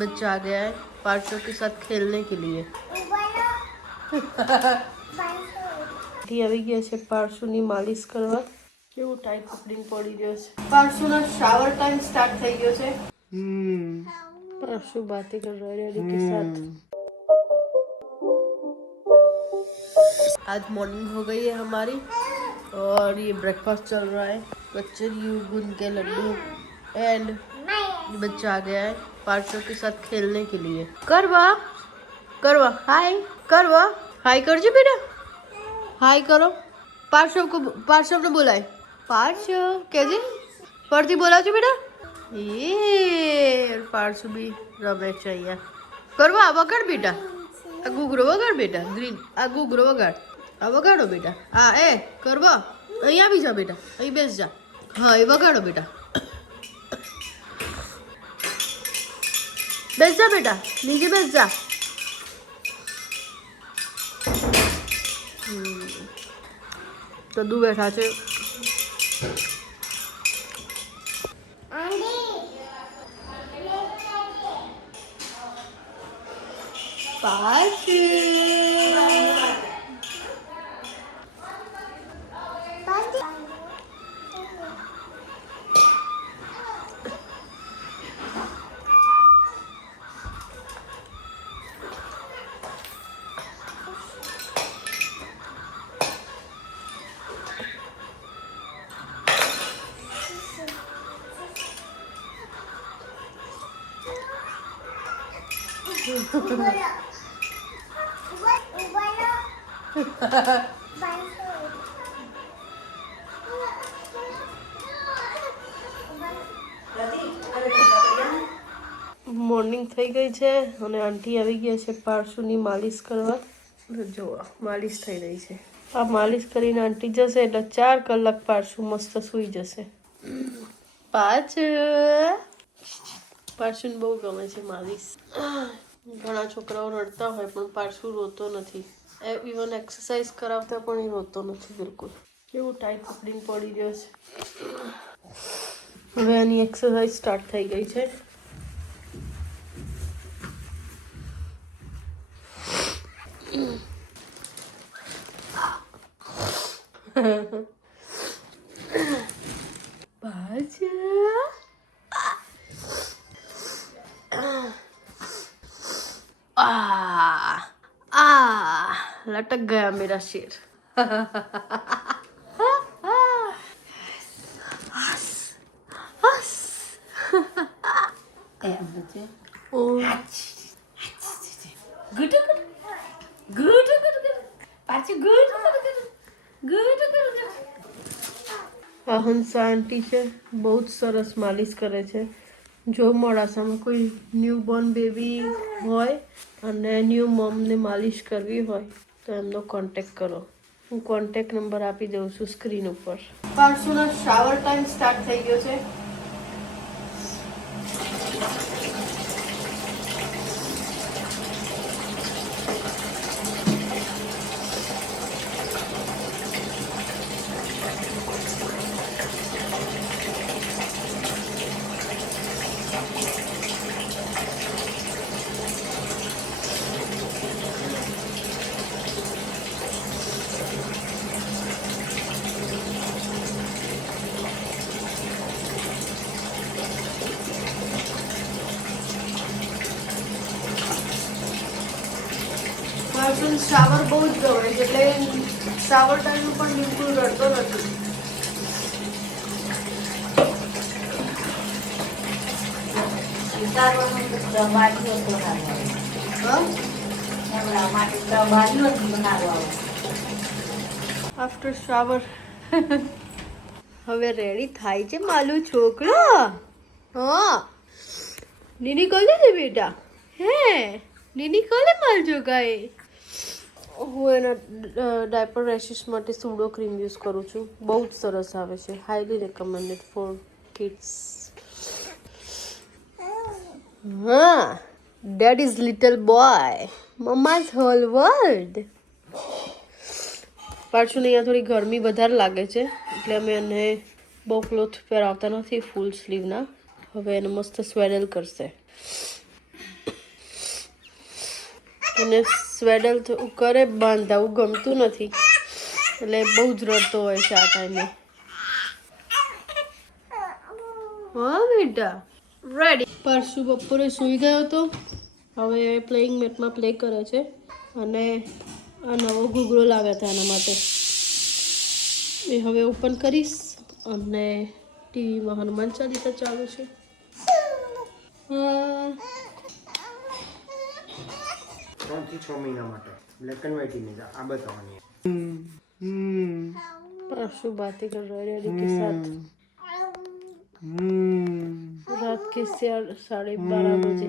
बच्चा आ गया है पार्शव के साथ खेलने के लिए। આવી ગયા છે પાર્શુની માલિશ કરવા। કેવું ટાઈટ પકડીને પડી ગયો છે। પાર્શુનો શાવર ટાઈમ સ્ટાર્ટ થઈ ગયો છે। पार्शु बातें कर रहा है डैडी के साथ। आज मॉर्निंग हो गई है हमारी और ये ब्रेकफास्ट चल रहा है। कचरी गूंद के लड्डू एंड बच्चा आ गया है पार्शव के साथ खेलने के लिए। करवा करवा हाय करवा हाय कर जी बेटा हाय करो। पार्शव ने बोला है पार्शव कैसे फरती बोला छो बेटा। ये पार्शव भी रमे चाहिए। करवा वगाड़ बेटा आ घूघरो वगाड़ बेटा ग्रीन आ घूघरो वगाड़ आ वगाड़ो बेटा आ ए करवा अहीं आवी जा बेटा अहीं बेस जा हाँ ए वगाड़ो बेटा बेस जा बेटा नीचे बेस जा। कद्दू बैठा છે। મોર્નિંગ થઈ ગઈ છે અને આંટી આવી ગયા છે પાર્શુની માલિશ કરવા। જો માલિશ થઈ રહી છે। આ માલિશ કરીને આંટી જશે એટલે 4 કલાક પાર્શુ મસ્ત સૂઈ જશે। પાર્શુને બહુ ગમે છે માલિશ। ઘણા છોકરાઓ રડતા હોય પણ પાર્શુ રોતો નથી। ઇવન એક્સરસાઇઝ કરાવતા પણ એ રોતો નથી બિલકુલ। કેવું ટાઈટ પકડીને પડી ગયો છે। હવે આની એક્સરસાઇઝ સ્ટાર્ટ થઈ ગઈ છે। लटक गया मेरा शेर। હંસા આંટી છે બહુ જ સરસ માલિશ કરે છે। જો મોડાસામાં કોઈ ન્યૂ બોર્ન બેબી હોય અને ન્યૂ મોમને માલિશ કરવી હોય તો એમનો કોન્ટેક્ટ કરો। હું કોન્ટેક્ટ નંબર આપી દઉં છું સ્ક્રીન ઉપર। પાર્શુનો શાવર ટાઈમ સ્ટાર્ટ થઈ ગયો છે। શાવર બહુ જ ગમે છે એટલે શાવર ટાઈમ પણ બિલકુલ રડતો નથી। આફ્ટર શાવર હવે રેડી થાય છે માલું છોકરો। હા નીની કોલે છે બેટા હે નીની કોલે માલ જોગાએ। હું એના ડાયપર રેશિસ માટે સુડો ક્રીમ યુઝ કરું છું। બહુ જ સરસ આવે છે। Highly recommended for kids. હા dad is little boy mamma's whole world. પાર્શુને અહીંયા થોડી ગરમી વધારે લાગે છે એટલે અમે એને બહુ ક્લોથ પહેરાવતા નથી ફૂલ સ્લીવના। હવે એને મસ્ત સ્વેડલ કરશે। એને સ્વેડલ કરે બાંધાવું ગમતું નથી, એટલે બહુ જ રડતો હોય છે આ ટાઈમે. હા બેટા રેડી. પરસુ બપોરે સૂઈ ગયો હતો, હવે પ્લેઇંગ મેટમાં પ્લે કરે છે અને આ નવો ઘૂઘરો લાવ્યા હતા એના માટે એ હવે ઓપન કરીશ. અને ટીવીમાં હનુમાન ચાલીસા ચાલુ છે. 3 થી 6 મહિના માટે બ્લેક એન્ડ व्हाइट इमेज આ બતાવવાની. परसु बातें कर रहा है डैडी के साथ रात के 12:30 बजे.